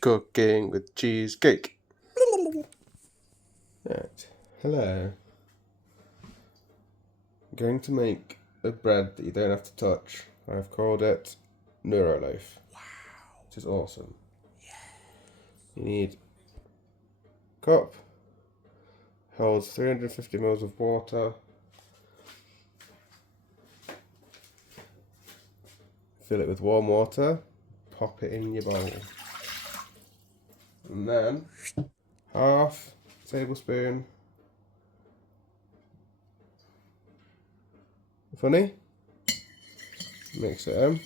Cooking with cheesecake. Right. Hello. I'm going to make a bread that you don't have to touch. I've called it Neuroloaf. Wow. Which is awesome. Yeah. You need a cup, holds 350 ml of water. Fill it with warm water. Pop it in your bowl. And then half tablespoon of honey. Mix it in.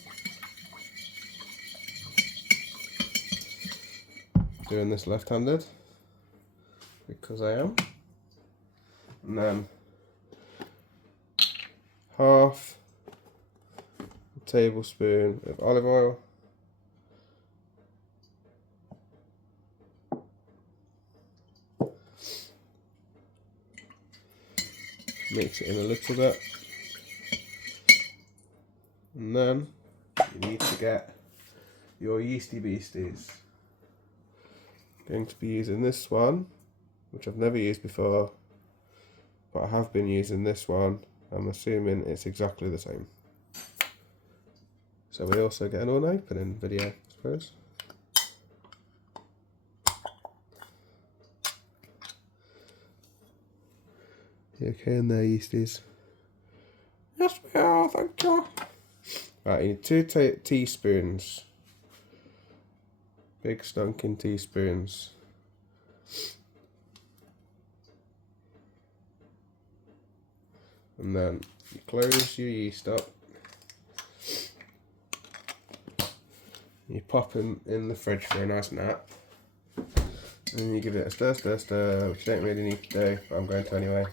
Doing this left-handed because I am. And then half a tablespoon of olive oil. Mix it in a little bit. And then you need to get your yeasty beasties. I'm going to be using this one, which I've never used before, but I have been using this one. I'm assuming it's exactly the same. So we also get an opening video, I suppose. You okay in there, yeasties? Yes, we are, thank you. Right, you need 2 teaspoons. Big stunking teaspoons. And then you close your yeast up. You pop them in the fridge for a nice nap. And then you give it a stir, stir, stir, which you don't really need to do, but I'm going to anyway.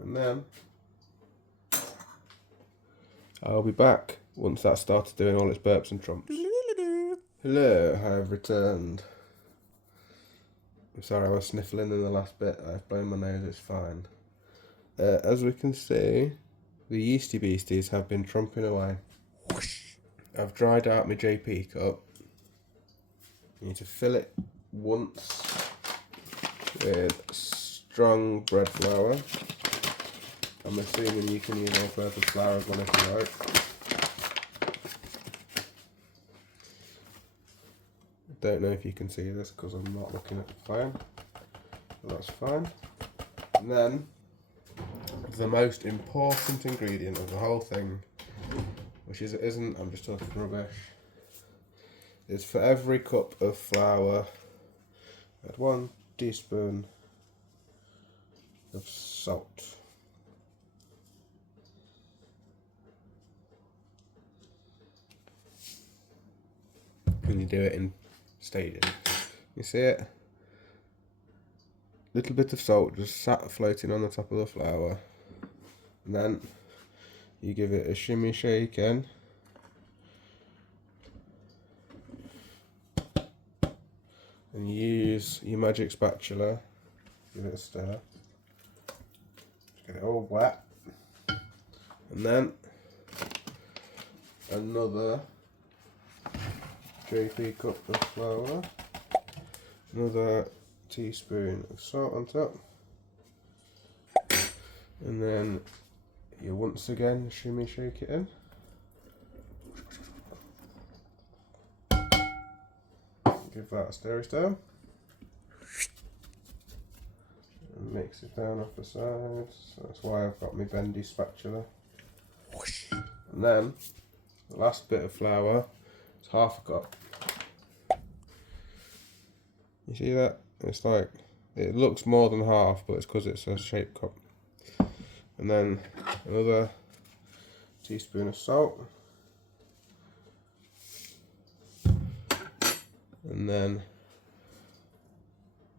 And then I'll be back once that started doing all its burps and trumps. Hello, I have returned. I'm sorry I was sniffling in the last bit. I've blown my nose, it's fine. As we can see, the yeasty beasties have been trumping away. I've dried out my JP cup. You need to fill it once with strong bread flour. I'm assuming you can use all-purpose flour as well if you like. I don't know if you can see this because I'm not looking at the phone, but that's fine. And then, the most important ingredient of the whole thing, which is it isn't, I'm just talking rubbish, is for every cup of flour, add 1 teaspoon of salt. And you do it in stages. You see it? Little bit of salt just sat floating on the top of the flour. And then you give it a shimmy shake in. And you use your magic spatula. Give it a stir. Just get it all wet. And then another JP cup of flour, another teaspoon of salt on top, and then you once again shimmy shake it in. Give that a stir stir, and mix it down off the sides. That's why I've got my bendy spatula. And then the last bit of flour is half a cup. You see that? It's like, it looks more than half, but it's because it's a shaped cup. And then another teaspoon of salt. And then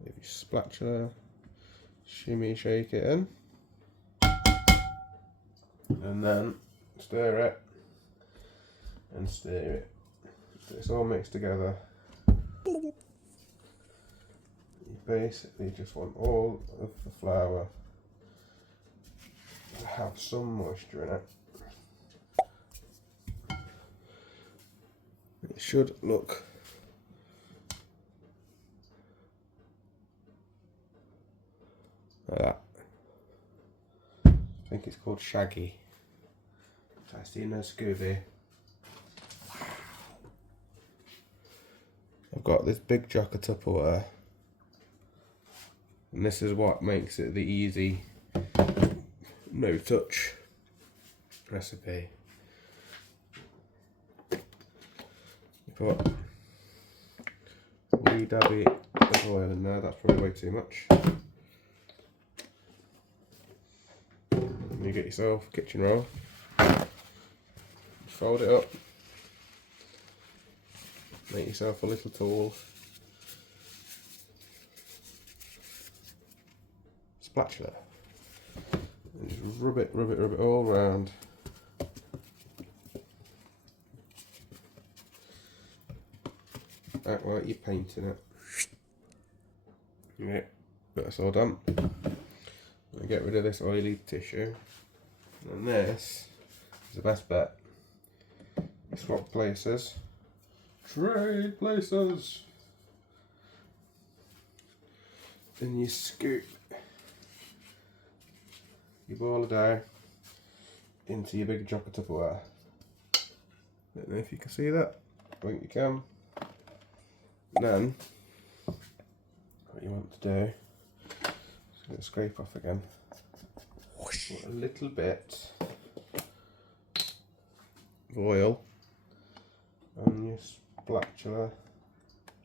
maybe spatula, shimmy shake it in. And then stir it and stir it. So it's all mixed together. You basically just want all of the flour to have some moisture in it. It should look like that. I think it's called Shaggy. Tasty no Scooby. I've got this big jock of Tupperware, and this is what makes it the easy, no touch recipe. You put a wee dabby of oil in there, that's probably way too much. And you get yourself a kitchen roll, fold it up, make yourself a little tool, spatula, and just rub it all round. Act like you're painting it. Okay, that's all done. I'll get rid of this oily tissue, and this is the best bet. You swap places. Trade places. Then you scoop your ball of dough into your big jock of Tupperware. Don't know if you can see that. I think you can. And then what you want to do, just going to scrape off again. Put a little bit of oil on your spatula,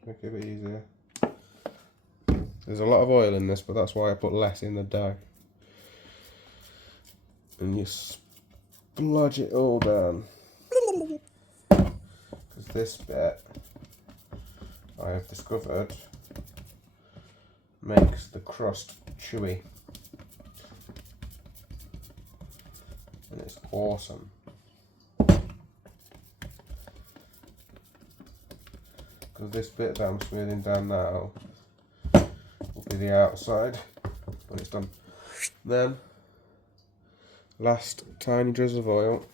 make it a bit easier. There's a lot of oil in this, but that's why I put less in the dough. And you splodge it all down. Because this bit, I have discovered, makes the crust chewy. And it's awesome. Because this bit that I'm smoothing down now will be the outside when it's done. Then, last tiny drizzle of oil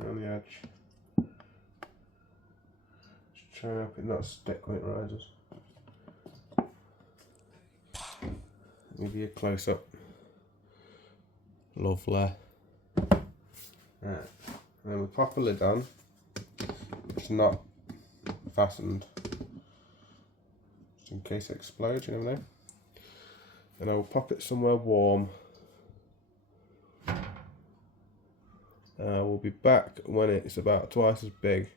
around the edge. Just try and help it not stick when it rises. Give you a close up. Lovely. Right. And then we pop a lid on, which is not fastened, just in case it explodes, you never know. And I will pop it somewhere warm. And I will be back when it's about twice as big.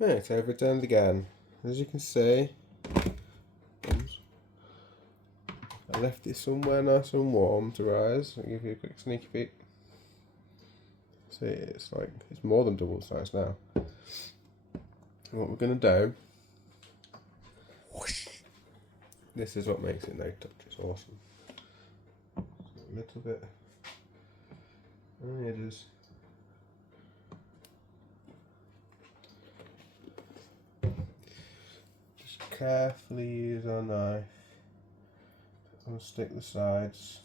Right, I've returned again. As you can see, I left it somewhere nice and warm to rise. I'll give you a quick sneaky peek. See, it's more than double the size now. And what we're going to do, this is what makes it no touch, it's awesome. A little bit, it is. Just carefully use our knife and stick the sides,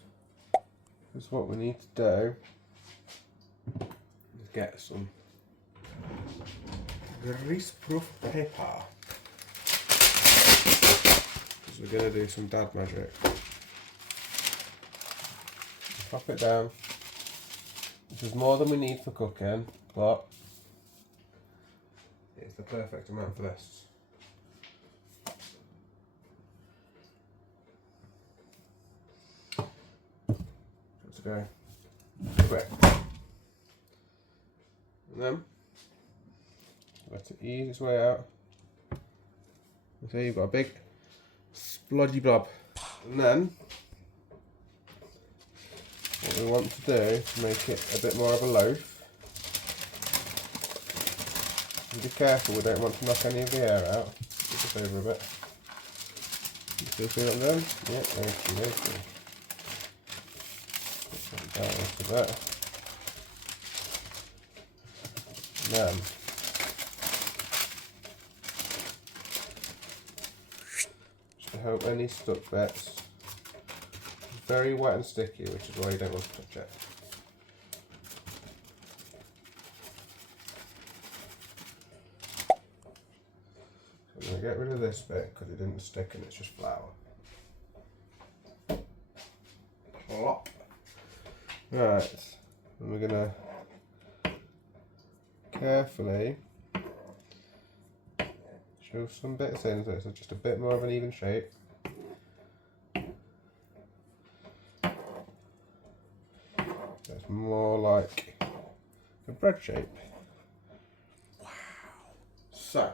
because what we need to do is get some grease-proof paper, because we're going to do some dad magic. Pop it down. This is more than we need for cooking, but it's the perfect amount for this. Let's go quick. And then let it ease its way out. So you've got a big splodgy blob. And then what we want to do to make it a bit more of a loaf, and be careful, we don't want to knock any of the air out. Get this over a bit. Still see what I'm doing? Yeah, okay. Put that down into that. Then just to help any stuck bits. Very wet and sticky, which is why you don't want to touch it. I'm going to get rid of this bit because it didn't stick and it's just flour. Plop. Right, and we're going to carefully shove some bits in so it's just a bit more of an even shape. So it's more like a bread shape. Wow. So,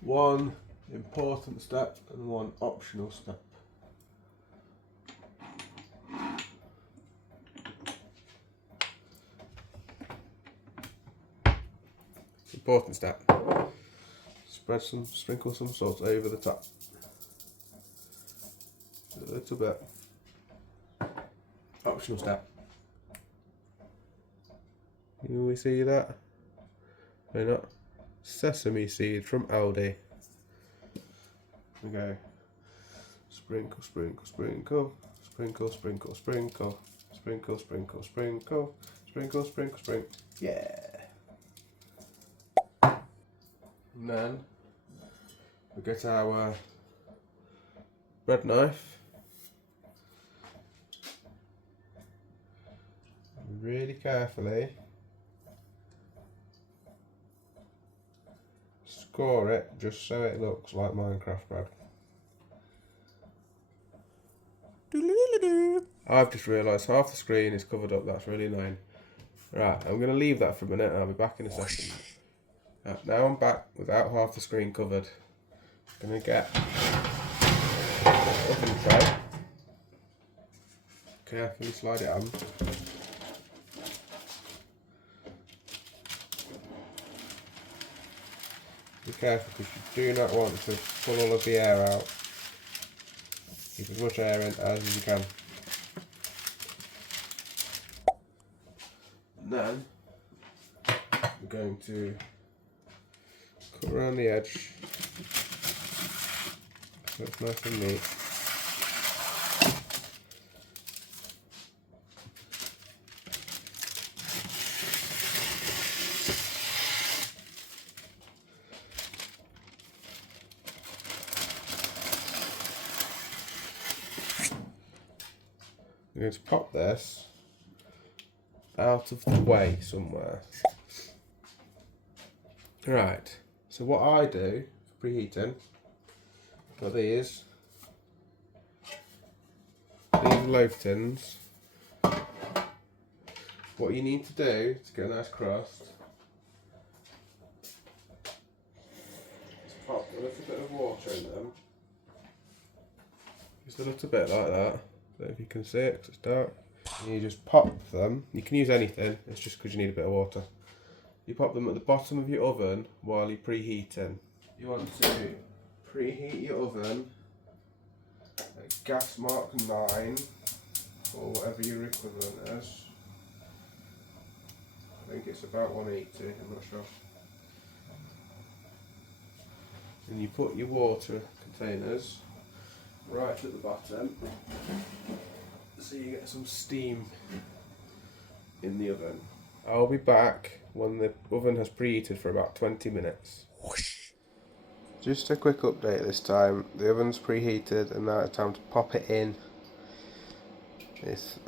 one important step and one optional step. Important step. Sprinkle some salt over the top. A little bit. Optional step. Can we see that? No, not. Sesame seed from Aldi. We go. Sprinkle, sprinkle, sprinkle. Sprinkle, sprinkle, sprinkle. Sprinkle, sprinkle, sprinkle. Sprinkle, sprinkle, sprinkle. Yeah. And then we get our bread knife. Really carefully score it just so it looks like Minecraft bread. I've just realised half the screen is covered up, that's really annoying. Right, I'm going to leave that for a minute and I'll be back in a second. Now I'm back without half the screen covered. I'm going to get oven tray. Carefully slide it on. Be careful because you do not want to pull all of the air out. Keep as much air in as you can. And then we're going to cut around the edge so it's nice and neat. I'm going to pop this out of the way somewhere. Right, so what I do for preheating, got these loaf tins. What you need to do to get a nice crust is pop a little bit of water in them. Just a little bit like that. I don't know if you can see it because it's dark. And you just pop them. You can use anything, it's just because you need a bit of water. You pop them at the bottom of your oven while you're preheating. You want to preheat your oven at gas mark 9 or whatever your equivalent is. I think it's about 180, I'm not sure. And you put your water containers right at the bottom so you get some steam in the oven. I'll be back when the oven has preheated for about 20 minutes. Whoosh. Just a quick update this time. The oven's preheated and now it's time to pop it in. It's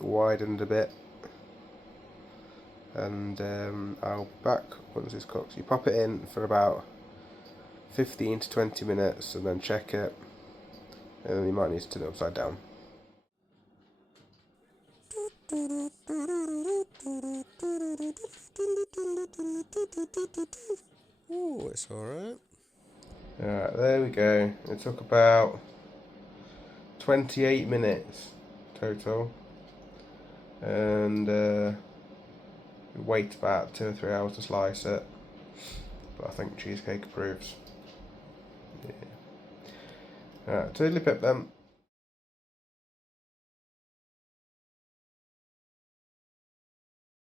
widened a bit. And I'll be back once it's cooked. So you pop it in for about 15 to 20 minutes and then check it. And then you might need to turn it upside down. Oh, it's alright. Alright, there we go. It took about 28 minutes total. And we wait about 2 or 3 hours to slice it. But I think cheesecake approves. Alright, toodly pip then.